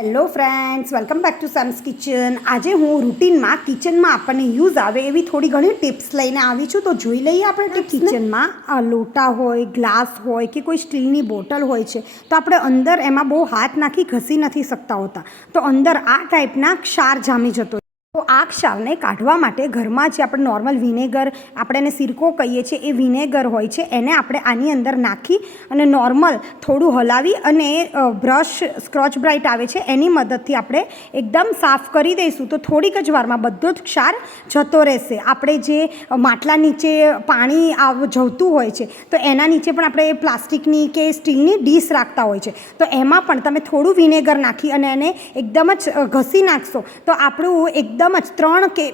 Hello friends, welcome back to Sam's kitchen. આજે હું રૂટીનમાં કિચનમાં આપણને યુઝ આવે એવી થોડી ઘણી ટિપ્સ લઈને આવી છું. તો જોઈ લઈએ આપણે ટિપ્સ. કિચનમાં લોટા હોય, ગ્લાસ હોય કે કોઈ સ્ટીલની બોટલ હોય છે, તો આપણે અંદર એમાં બહુ હાથ નાખી ઘસી નથી શકતા હોતા. તો અંદર આ ટાઈપના ક્ષાર જામી જતો. તો આ ક્ષારને કાઢવા માટે ઘરમાં જે આપણે નોર્મલ વિનેગર, આપણે એને સિરકો કહીએ છીએ, એ વિનેગર હોય છે, એને આપણે આની અંદર નાખી અને નોર્મલ થોડું હલાવી અને બ્રશ સ્ક્રોચ બ્રાઇટ આવે છે એની મદદથી આપણે એકદમ સાફ કરી દઈશું. તો થોડીક જ વારમાં બધો જ ક્ષાર જતો રહેશે. આપણે જે માટલા નીચે પાણી જવતું હોય છે, તો એના નીચે પણ આપણે પ્લાસ્ટિકની કે સ્ટીલની ડીશ રાખતા હોય છે, તો એમાં પણ તમે થોડું વિનેગર નાખી અને એને એકદમ જ ઘસી નાખશો તો આપણું એકદમ જ 2 કે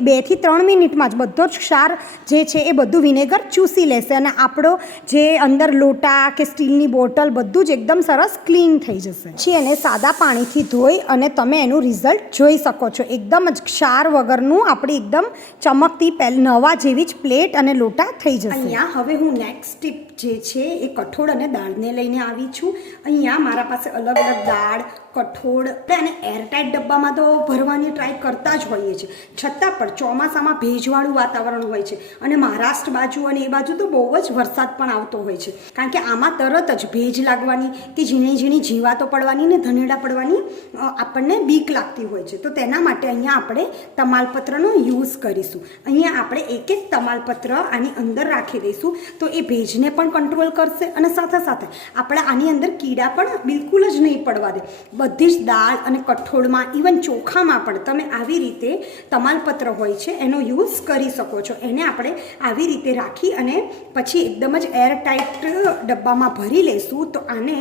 3 મિનિટમાં જ બધો જ ક્ષાર જે છે એ બધું વિનેગર ચૂસી લેશે અને આપણો જે અંદર લોટા કે સ્ટીલની બોટલ બધું જ એકદમ સરસ ક્લીન થઈ જશે. પછી એને સાદા પાણીથી ધોઈ અને તમે એનું રિઝલ્ટ જોઈ શકો છો. એકદમ જ ક્ષાર વગરનું આપણી એકદમ ચમકતી નવા જેવી જ પ્લેટ અને લોટા થઈ જશે. અહીંયા હવે હું નેક્સ્ટ ટીપ જે છે એ કઠોળ અને દાળને લઈને આવી છું. અહીંયા મારા પાસે અલગ અલગ દાળ, કઠોળ અને એરટાઈટ ડબ્બામાં તો ભરવાની ટ્રાય કરતા જ હોઈએ છીએ, છતાં પણ ચોમાસામાં ભેજવાળું વાતાવરણ હોય છે અને મહારાષ્ટ્ર બાજુ અને એ બાજુ તો બહુ જ વરસાદ પણ આવતો હોય છે, કારણ કે આમાં તરત જ ભેજ લાગવાની કે ઝીણી ઝીણી જીવાતો પડવાની ને ધનેડા પડવાની આપણને બીક લાગતી હોય છે. તો તેના માટે અહીંયા આપણે તમાલપત્રનો યુઝ કરીશું. અહીંયા આપણે એક એક તમાલપત્ર આની અંદર રાખી દઈશું, તો એ ભેજને પણ કંટ્રોલ કરશે અને સાથે સાથે આપણે આની અંદર કીડા પણ બિલકુલ જ નહીં પડવા દે. બધી જ દાળ અને કઠોળમાં, ઇવન ચોખામાં પણ તમે આવી રીતે તમાલપત્ર હોય છે એનો યુઝ કરી શકો છો. એને આપણે આવી રીતે રાખી અને પછી એકદમ જ એરટાઈટ ડબ્બામાં ભરી લઈશું. તો આને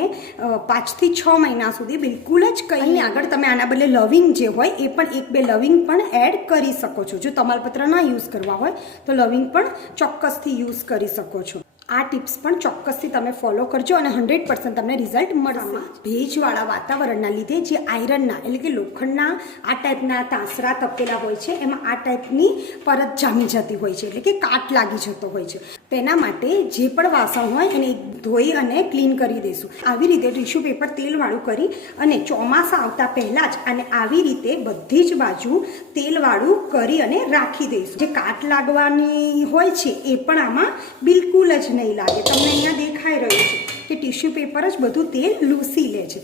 5 થી 6 મહિના સુધી બિલકુલ જ કંઈ આગળ તમે આના બદલે લવિંગ જે હોય એ પણ 1-2 લવિંગ પણ એડ કરી શકો છો. જો તમાલપત્ર ના યુઝ કરવા હોય તો લવિંગ પણ ચોક્કસથી યુઝ કરી શકો છો. આ ટિપ્સ પણ ચોક્કસથી તમે ફોલો કરજો અને 100% તમને રિઝલ્ટ મળશે. ભેજવાળા વાતાવરણના લીધે જે આયરનના એટલે કે લોખંડના આ ટાઈપના તાંસરા તપેલા હોય છે, એમાં આ ટાઈપની પરત જામી જતી હોય છે, એટલે કે કાટ લાગી જતો હોય છે. તેના માટે જે પણ વાસણ હોય એને ધોઈ અને ક્લીન કરી દઈશું. આવી રીતે ટીશ્યુ પેપર તેલવાળું કરી અને ચોમાસા આવતા પહેલાં જ આને આવી રીતે બધી જ બાજુ તેલવાળું કરી અને રાખી દઈશું. જે કાટ લાગવાની હોય છે એ પણ આમાં બિલકુલ જ નહીં લાગે. તમને અહીંયા દેખાઈ રહ્યું છે કે ટિશ્યુ પેપર જ બધું તેલ લૂસી લે છે.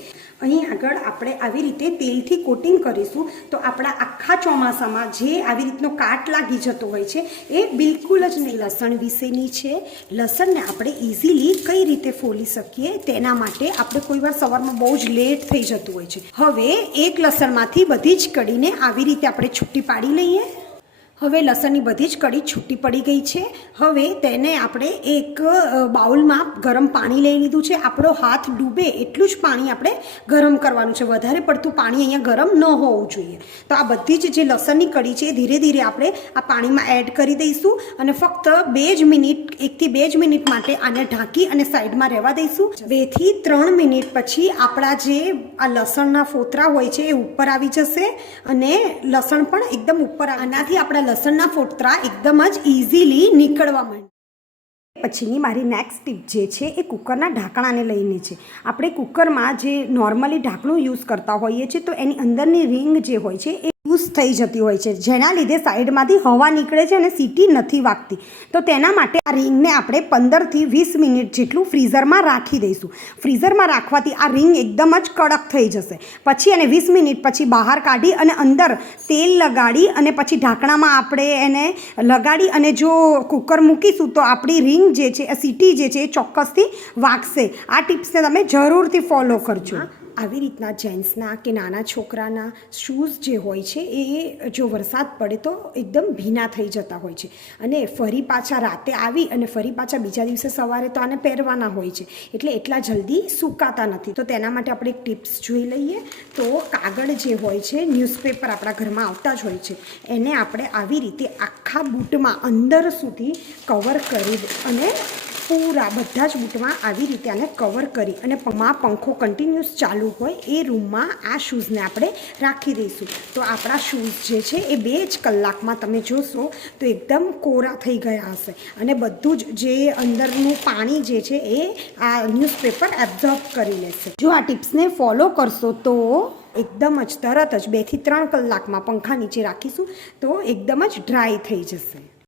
અહીં આગળ આપણે આવી રીતે તેલથી કોટિંગ કરીશું તો આપણા આખા ચોમાસામાં જે આવી રીતનો કાટ લાગી જતો હોય છે એ બિલકુલ જ નહીં. લસણ વિશેની છે. લસણને આપણે ઇઝીલી કઈ રીતે ફોલી શકીએ તેના માટે આપણે કોઈ વાર સવારમાં બહુ જ લેટ થઈ જતું હોય છે. હવે એક લસણમાંથી બધી જ કળીને આવી રીતે આપણે છૂટી પાડી લઈએ. હવે લસણની બધી જ કળી છૂટી પડી ગઈ છે. હવે તેને આપણે એક બાઉલમાં ગરમ પાણી લઈ લીધું છે. આપણો હાથ ડૂબે એટલું જ પાણી આપણે ગરમ કરવાનું છે. વધારે પડતું પાણી અહીંયા ગરમ ન હોવું જોઈએ. તો આ બધી જ જે લસણની કળી છે એ ધીરે ધીરે આપણે આ પાણીમાં એડ કરી દઈશું અને ફક્ત 2 જ મિનિટ 1 થી 2 જ મિનિટ માટે આને ઢાંકી અને સાઈડમાં રહેવા દઈશું. 2 થી 3 મિનિટ પછી આપણા જે આ લસણના ફોતરા હોય છે એ ઉપર આવી જશે અને લસણ પણ એકદમ ઉપર. આનાથી આપણા લસણના ફોતરા એકદમ જ ઇઝીલી નીકળવા માંડે. પછીની મારી નેક્સ્ટ ટીપ જે છે એ કુકરના ઢાંકણાને લઈને છે. આપણે કુકરમાં જે નોર્મલી ઢાંકણું યુઝ કરતા હોઈએ છીએ તો એની અંદરની રિંગ જે હોય છે એ યુઝ થઈ જતી હોય છે, જેના લીધે સાઈડમાંથી હવા નીકળે છે અને સીટી નથી વાગતી. તો તેના માટે આ રિંગને આપણે 15 થી 20 મિનિટ જેટલું ફ્રીઝરમાં રાખી દઈશું. ફ્રીઝરમાં રાખવાથી આ રિંગ એકદમ જ કડક થઈ જશે. પછી એને 20 મિનિટ પછી બહાર કાઢી અને અંદર તેલ લગાડી અને પછી ઢાંકણામાં આપણે એને લગાડી અને જો કુકર મૂકીશું તો આપણી રિંગ જે છે સીટી જે છે એ ચોક્કસથી વાગશે. આ ટિપ્સને તમે જરૂરથી ફોલો કરજો. આવી રીતના જેન્ટ્સના કે નાના છોકરાના શૂઝ જે હોય છે એ જો વરસાદ પડે તો એકદમ ભીના થઈ જતા હોય છે અને ફરી પાછા રાતે આવી અને ફરી પાછા બીજા દિવસે સવારે તો આને પહેરવાના હોય છે, એટલે એટલા જલ્દી સુકાતા નથી. તો તેના માટે આપણે એક ટિપ્સ જોઈ લઈએ. તો કાગળ જે હોય છે, ન્યૂઝપેપર આપણા ઘરમાં આવતા જ હોય છે, એને આપણે આવી રીતે આખા બૂટમાં અંદર સુધી કવર કરી અને પૂરા બધા જ બૂટમાં આવી રીતે આને કવર કરી અને પંખો કન્ટિન્યુઅસ ચાલુ હોય એ રૂમમાં આ શૂઝને આપણે રાખી દઈશું. તો આપણા શૂઝ જે છે એ 2 જ કલાકમાં તમે જોશો તો એકદમ કોરા થઈ ગયા હશે અને બધું જ જે અંદરનું પાણી જે છે એ આ ન્યૂઝપેપર એબ્ઝોર્બ કરી લેશે. જો આ ટિપ્સને ફોલો કરશો તો એકદમ જ તરત જ 2 થી 3 કલાકમાં પંખા નીચે રાખીશું તો એકદમ જ ડ્રાય થઈ જશે.